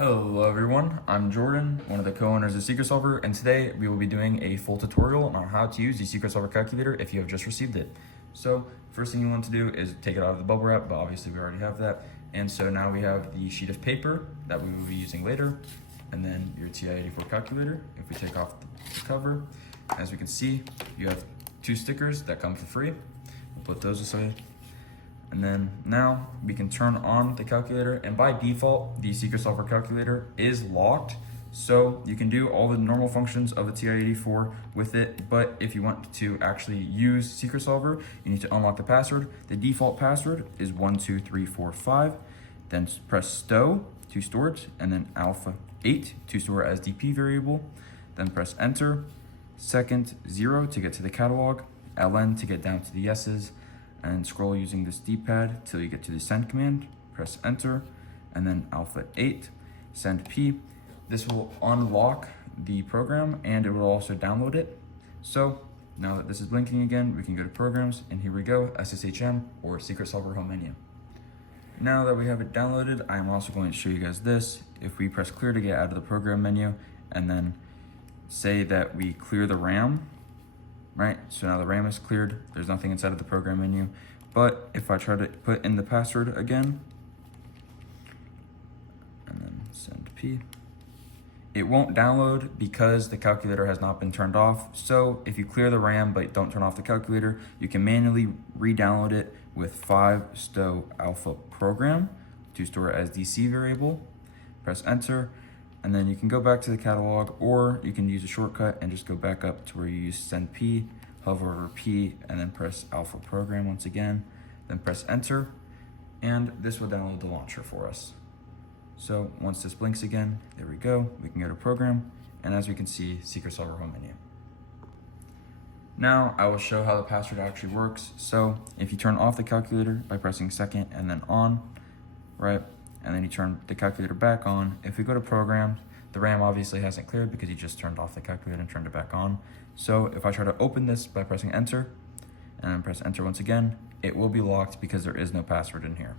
Hello everyone, I'm Jordan, one of the co-owners of Secret Solver, and today we will be doing a full tutorial on how to use the Secret Solver calculator if you have just received it. So first thing you want to do is take it out of the bubble wrap, but obviously we already have that. And so now we have the sheet of paper that we will be using later, and then your TI-84 calculator. If we take off the cover, as we can see, you have two stickers that come for free. We'll put those aside. And then now we can turn on the calculator, and by default, the Secret Solver calculator is locked. So you can do all the normal functions of the TI-84 with it, but if you want to actually use Secret Solver, you need to unlock the password. The default password is 12345, then press stow to store it, and then alpha 8 to store as DP variable, then press enter, second 0 to get to the catalog, ln to get down to the S's, and scroll using this D-pad till you get to the send command, press enter, and then alpha 8, send P. This will unlock the program and it will also download it. So now that this is blinking again, we can go to programs, and here we go, SSHM or Secret Solver home menu. Now that we have it downloaded, I'm also going to show you guys this. If we press clear to get out of the program menu and then say that we clear the RAM, right? So now the RAM is cleared, there's nothing inside of the program menu. But if I try to put in the password again, and then send P, it won't download because the calculator has not been turned off. So if you clear the RAM but don't turn off the calculator, you can manually re-download it with 5 stow alpha program to store it as DC variable, press enter, and then you can go back to the catalog, or you can use a shortcut and just go back up to where you use send P, hover over P, and then press alpha program once again, then press enter, and this will download the launcher for us. So once this blinks again, there we go, we can go to program, and as we can see, Secret Solver home menu. Now I will show how the password actually works. So if you turn off the calculator by pressing second and then on, right? And then you turn the calculator back on. If we go to program, the RAM obviously hasn't cleared because you just turned off the calculator and turned it back on. So if I try to open this by pressing enter and then press enter once again, it will be locked because there is no password in here.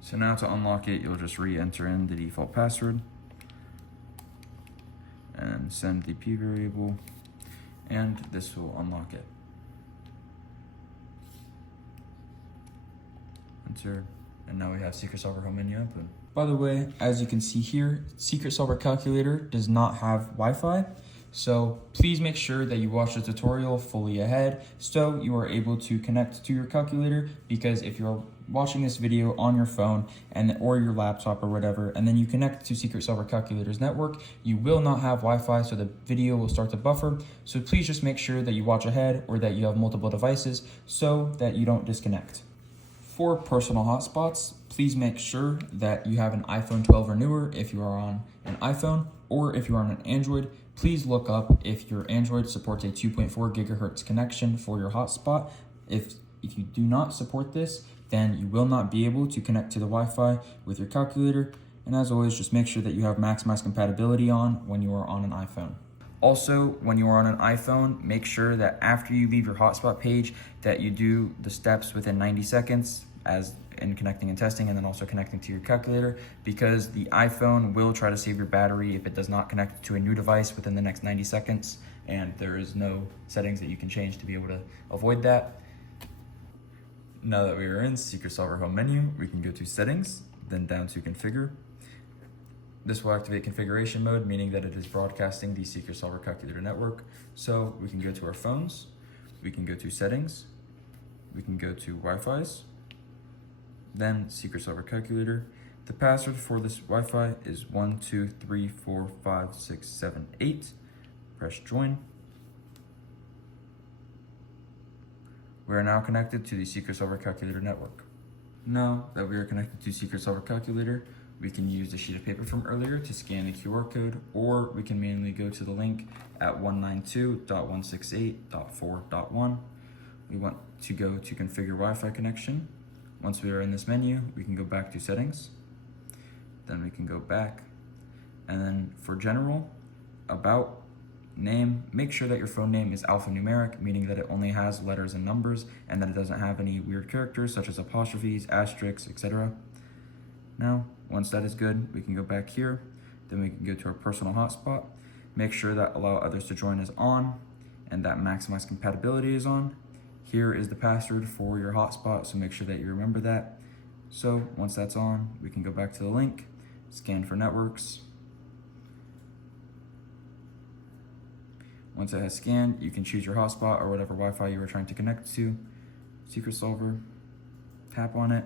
So now to unlock it, you'll just re-enter in the default password and send DP variable, and this will unlock it. Enter. And now we have Secret Solver home menu open. By the way, as you can see here, Secret Solver calculator does not have Wi-Fi. So please make sure that you watch the tutorial fully ahead so you are able to connect to your calculator, because if you're watching this video on your phone or your laptop or whatever, and then you connect to Secret Solver calculator's network, you will not have Wi-Fi, so the video will start to buffer. So please just make sure that you watch ahead, or that you have multiple devices so that you don't disconnect. For personal hotspots, please make sure that you have an iPhone 12 or newer if you are on an iPhone, or if you are on an Android, please look up if your Android supports a 2.4 gigahertz connection for your hotspot. If you do not support this, then you will not be able to connect to the Wi-Fi with your calculator. And as always, just make sure that you have Max compatibility on when you are on an iPhone. Also, when you are on an iPhone, make sure that after you leave your hotspot page that you do the steps within 90 seconds as in connecting and testing, and then also connecting to your calculator, because the iPhone will try to save your battery if it does not connect to a new device within the next 90 seconds, and there is no settings that you can change to be able to avoid that. Now that we are in Secret Solver home menu, we can go to settings, then down to configure. This will activate configuration mode, meaning that it is broadcasting the Secret Solver calculator network. So we can go to our phones, we can go to settings, we can go to Wi-Fi's, then Secret Solver calculator. The password for this Wi-Fi is 1234567 Press join. We are now connected to the Secret Solver calculator network. Now that we are connected to Secret Solver calculator, we can use the sheet of paper from earlier to scan the QR code, or we can manually go to the link at 192.168.4.1. We want to go to configure Wi-Fi connection. Once we are in this menu, we can go back to settings, then we can go back, and then for general, about, name, make sure that your phone name is alphanumeric, meaning that it only has letters and numbers, and that it doesn't have any weird characters such as apostrophes, asterisks, etc. Now, once that is good, we can go back here. Then we can go to our personal hotspot. Make sure that allow others to join is on and that maximize compatibility is on. Here is the password for your hotspot, so make sure that you remember that. So once that's on, we can go back to the link, scan for networks. Once it has scanned, you can choose your hotspot or whatever Wi-Fi you were trying to connect to. Secret Solver, tap on it,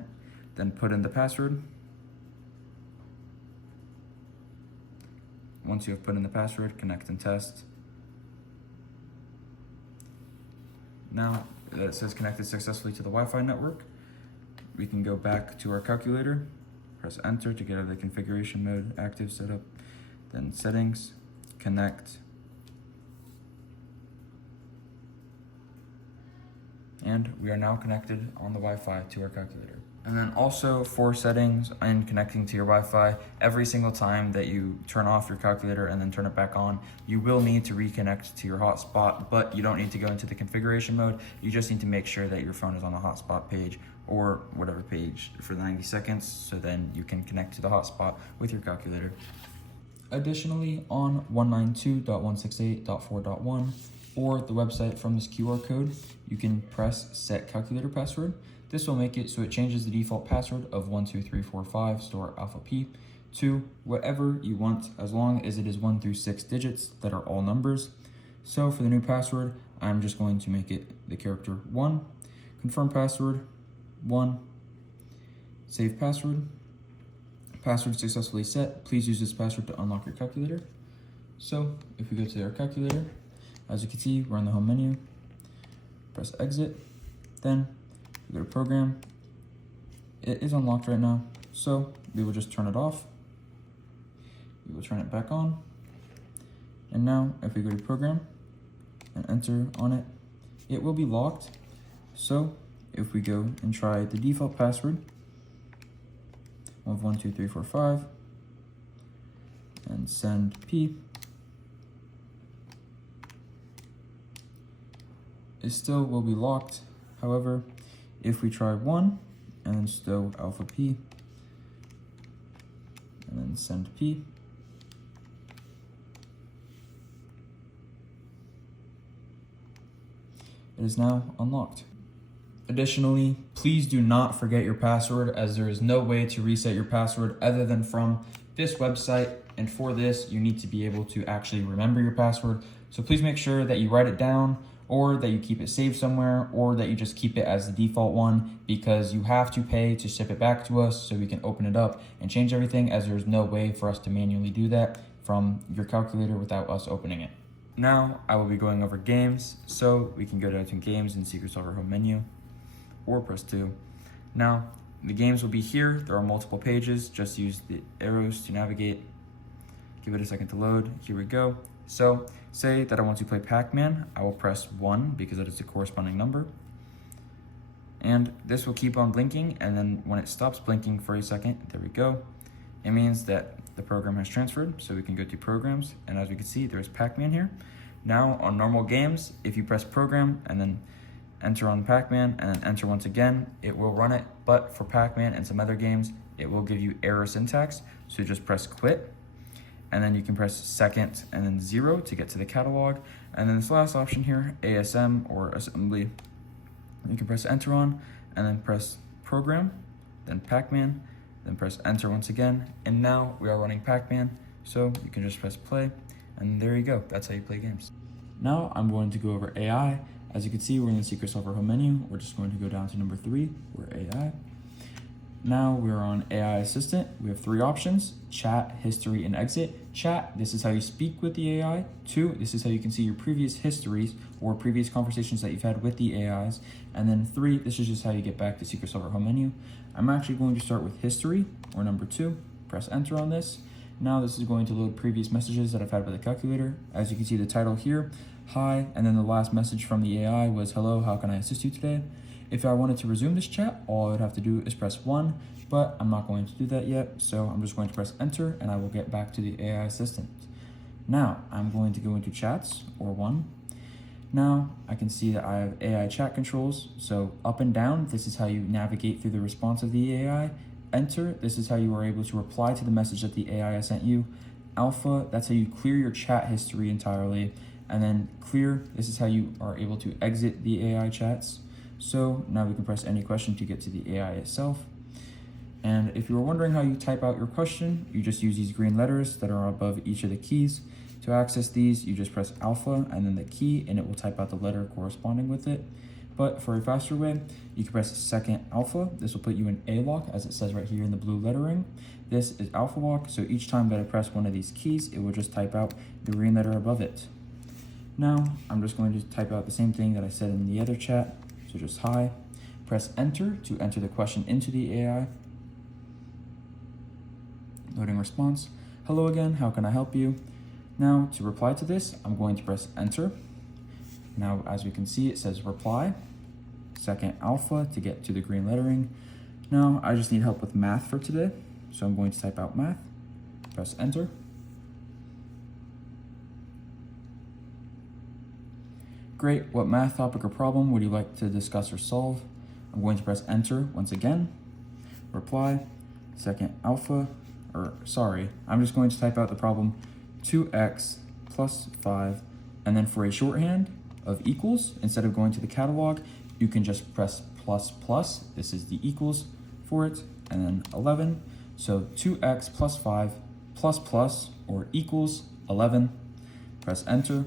then put in the password. Once you have put in the password, connect and test. Now that it says connected successfully to the Wi-Fi network, we can go back to our calculator, press enter to get the configuration mode active setup, then settings, connect, and we are now connected on the Wi-Fi to our calculator. And then also for settings and connecting to your Wi-Fi, every single time that you turn off your calculator and then turn it back on, you will need to reconnect to your hotspot, but you don't need to go into the configuration mode. You just need to make sure that your phone is on the hotspot page or whatever page for 90 seconds, so then you can connect to the hotspot with your calculator. Additionally, on 192.168.4.1 or the website from this QR code, you can press set calculator password. This will make it so it changes the default password of 12345 store alpha P to whatever you want, as long as it is 1 through 6 digits that are all numbers. So for the new password, I'm just going to make it the character 1, confirm password 1, save password. Password successfully set. Please use this password to unlock your calculator. So if we go to our calculator, as you can see, we're on the home menu. Press exit, then we go to program. It is unlocked right now, so we will just turn it off. We will turn it back on. And now if we go to program and enter on it, it will be locked. So if we go and try the default password of 12345 and send P, it still will be locked. However, if we try 1 and then stow alpha P and then send P, it is now unlocked. Additionally, please do not forget your password, as there is no way to reset your password other than from this website. And for this, you need to be able to actually remember your password. So please make sure that you write it down, or that you keep it saved somewhere, or that you just keep it as the default one, because you have to pay to ship it back to us so we can open it up and change everything, as there's no way for us to manually do that from your calculator without us opening it. Now I will be going over games, so we can go down to games in Secret Solver home menu, or press 2. Now the games will be here. There are multiple pages. Just use the arrows to navigate. Give it a second to load. Here we go. So say that I want to play Pac-Man, I will press 1 because that is the corresponding number. And this will keep on blinking, and then when it stops blinking for a second, there we go. It means that the program has transferred, so we can go to programs, and as we can see, there's Pac-Man here. Now on normal games, if you press program and then enter on Pac-Man and then enter once again, it will run it. But for Pac-Man and some other games, it will give you error syntax, so just press quit. And then you can press second and then 0 to get to the catalog. And then this last option here, ASM or assembly, you can press enter on and then press program, then Pac-Man, then press enter once again. And now we are running Pac-Man, so you can just press play, and there you go. That's how you play games. Now I'm going to go over AI. As you can see, we're in the Secret Solver home menu. We're just going to go down to number 3, we're AI. Now we're on AI Assistant. We have 3 options: chat, history, and exit. Chat, this is how you speak with the AI. 2, this is how you can see your previous histories or previous conversations that you've had with the AIs. And then 3, this is just how you get back to Secret Solver home menu. I'm actually going to start with history, or number 2. Press enter on this. Now this is going to load previous messages that I've had with the calculator. As you can see, the title here, hi, and then the last message from the AI was, hello, how can I assist you today? If I wanted to resume this chat, all I would have to do is press 1, but I'm not going to do that yet, so I'm just going to press enter, and I will get back to the AI assistant. Now, I'm going to go into chats, or 1. Now, I can see that I have AI chat controls, so up and down, this is how you navigate through the response of the AI, Enter, this is how you are able to reply to the message that the AI has sent you. Alpha, that's how you clear your chat history entirely. And then clear, this is how you are able to exit the AI chats. So now we can press any question to get to the AI itself. And if you were wondering how you type out your question, you just use these green letters that are above each of the keys. To access these, you just press alpha and then the key, and it will type out the letter corresponding with it. But for a faster way, you can press second alpha. This will put you in A lock, as it says right here in the blue lettering. This is alpha lock, so each time that I press one of these keys, it will just type out the green letter above it. Now, I'm just going to type out the same thing that I said in the other chat. So just hi. Press enter to enter the question into the AI. Loading response. Hello again, how can I help you? Now, to reply to this, I'm going to press enter. Now, as we can see, it says reply. Second alpha to get to the green lettering. Now, I just need help with math for today. So I'm going to type out math. Press enter. Great, what math topic or problem would you like to discuss or solve? I'm going to press enter once again. Reply. Second alpha. I'm just going to type out the problem 2x plus 5, and then for a shorthand of equals, instead of going to the catalog, you can just press plus plus. This is the equals for it, and then 11. So 2x plus 5 plus plus or equals 11. Press enter.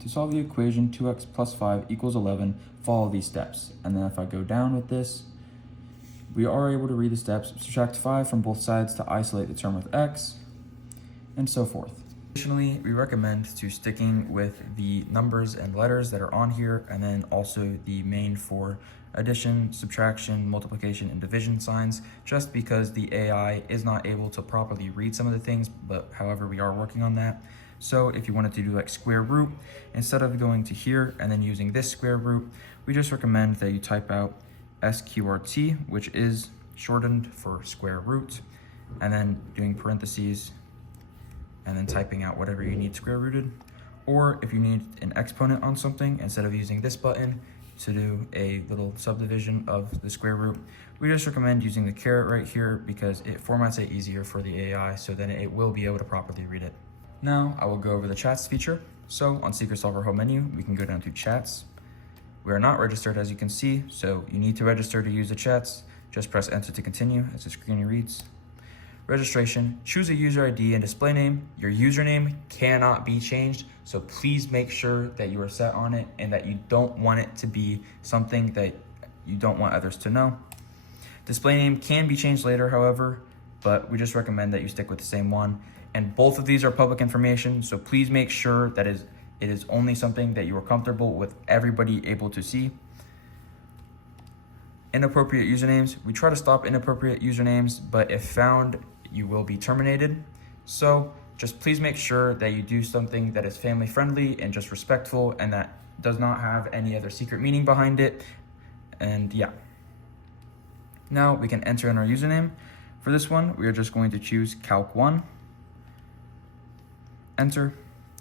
To solve the equation 2x plus 5 equals 11, follow these steps. And then if I go down with this, we are able to read the steps. Subtract 5 from both sides to isolate the term with x, and so forth. Additionally, we recommend to sticking with the numbers and letters that are on here, and then also the main for addition, subtraction, multiplication, and division signs, just because the AI is not able to properly read some of the things, but however, we are working on that. So if you wanted to do like square root, instead of going to here and then using this square root, we just recommend that you type out SQRT, which is shortened for square root, and then doing parentheses, and then typing out whatever you need square rooted. Or if you need an exponent on something, instead of using this button to do a little subdivision of the square root, we just recommend using the caret right here because it formats it easier for the AI, so then it will be able to properly read it. Now I will go over the chats feature. So on Secret Solver home menu, we can go down to chats. We are not registered, as you can see, so you need to register to use the chats. Just press enter to continue as the screen reads. Registration, choose a user ID and display name. Your username cannot be changed, so please make sure that you are set on it and that you don't want it to be something that you don't want others to know. Display name can be changed later, however, but we just recommend that you stick with the same one. And both of these are public information, so please make sure that it is only something that you are comfortable with everybody able to see. Inappropriate usernames. We try to stop inappropriate usernames, but if found, you will be terminated. So just please make sure that you do something that is family friendly and just respectful and that does not have any other secret meaning behind it. And yeah. Now we can enter in our username. For this one, we are just going to choose calc1. Enter,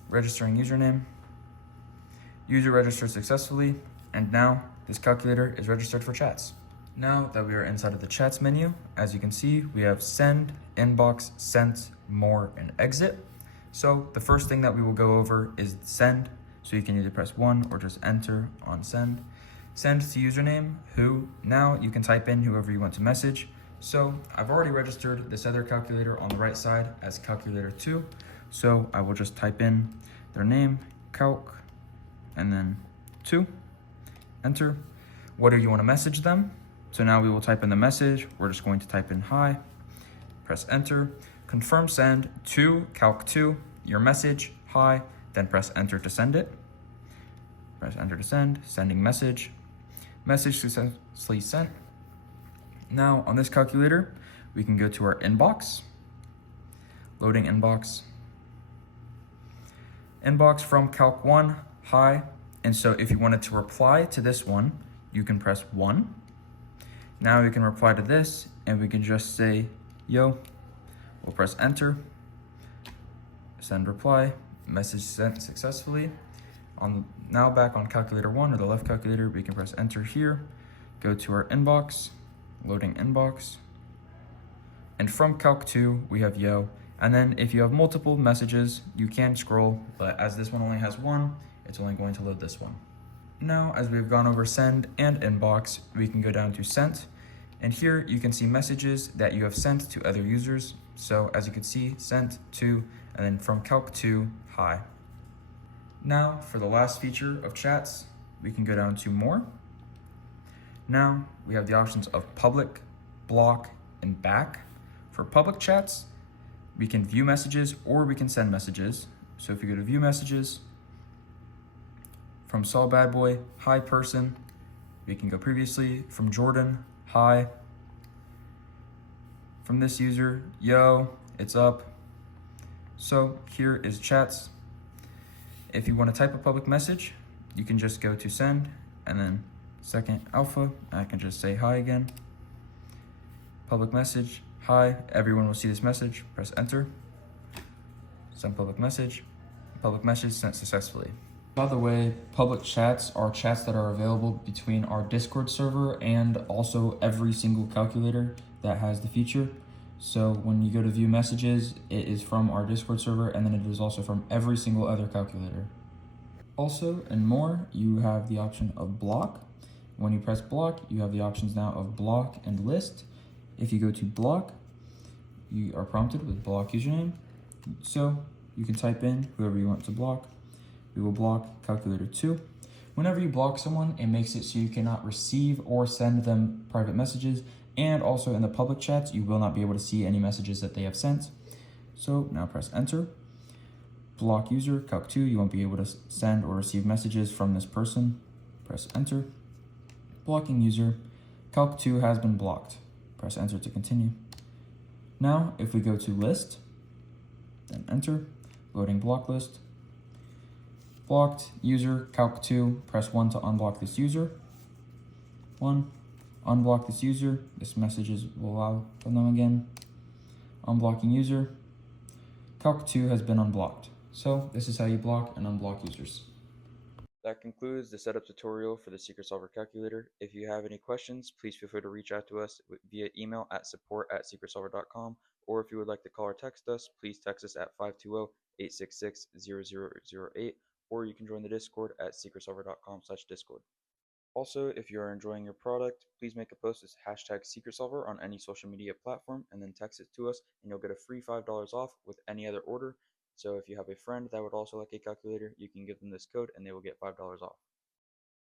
registering username. User registered successfully, and now this calculator is registered for chats. Now that we are inside of the chats menu, as you can see, we have send, inbox, sent, more, and exit. So the first thing that we will go over is send. So you can either press 1 or just enter on send. Send to username, who. Now you can type in whoever you want to message. So I've already registered this other calculator on the right side as calculator 2. So I will just type in their name, calc, and then 2, enter. What do you want to message them? So now we will type in the message. We're just going to type in hi, press enter, confirm send to calc2, your message, hi, then press enter to send it. Press enter to send, sending message, message successfully sent. Now on this calculator, we can go to our inbox, loading inbox. Inbox from calc1, hi. And so if you wanted to reply to this one, you can press 1. Now we can reply to this and we can just say, yo, we'll press enter, send reply, message sent successfully. Now back on calculator 1 or the left calculator, we can press enter here, go to our inbox, loading inbox, and from Calc 2 we have Yo, and then if you have multiple messages you can scroll, but as this one only has one, it's only going to load this one. Now as we've gone over send and inbox, we can go down to sent, and here you can see messages that you have sent to other users. So as you can see, sent to, and then from Calc 2, hi. Now for the last feature of chats, we can go down to more. Now we have the options of public, block, and back. For public chats, we can view messages or we can send messages. So if you go to view messages, from Saul Bad Boy, hi person, we can go previously. From Jordan, hi. From this user, yo, it's up. So here is chats. If you want to type a public message, you can just go to send and then second alpha. I can just say hi again. Public message, hi, everyone will see this message. Press enter. Send public message sent successfully. By the way, public chats are chats that are available between our Discord server and also every single calculator that has the feature. So when you go to view messages, it is from our Discord server, and then it is also from every single other calculator. Also, and more, you have the option of block. When you press block, you have the options now of block and list. If you go to block, you are prompted with block username. So you can type in whoever you want to block. We will block calculator 2. Whenever you block someone, it makes it so you cannot receive or send them private messages, and also in the public chats, you will not be able to see any messages that they have sent. So now press enter. Block user, calc 2, you won't be able to send or receive messages from this person. Press enter. Blocking user, calc 2 has been blocked. Press enter to continue. Now, if we go to list, then enter, loading block list. Blocked user, calc 2, press 1 to unblock this user. 1, unblock this user, this message will allow them again. Unblocking user, calc 2 has been unblocked. So this is how you block and unblock users. That concludes the setup tutorial for the Secret Solver calculator. If you have any questions, please feel free to reach out to us via email at support@secretsolver.com, or if you would like to call or text us, please text us at 520-866-0008, or you can join the Discord at secretsolver.com/discord. Also, if you are enjoying your product, please make a post with #SecretSolver on any social media platform and then text it to us, and you'll get a free $5 off with any other order. So if you have a friend that would also like a calculator, you can give them this code and they will get $5 off.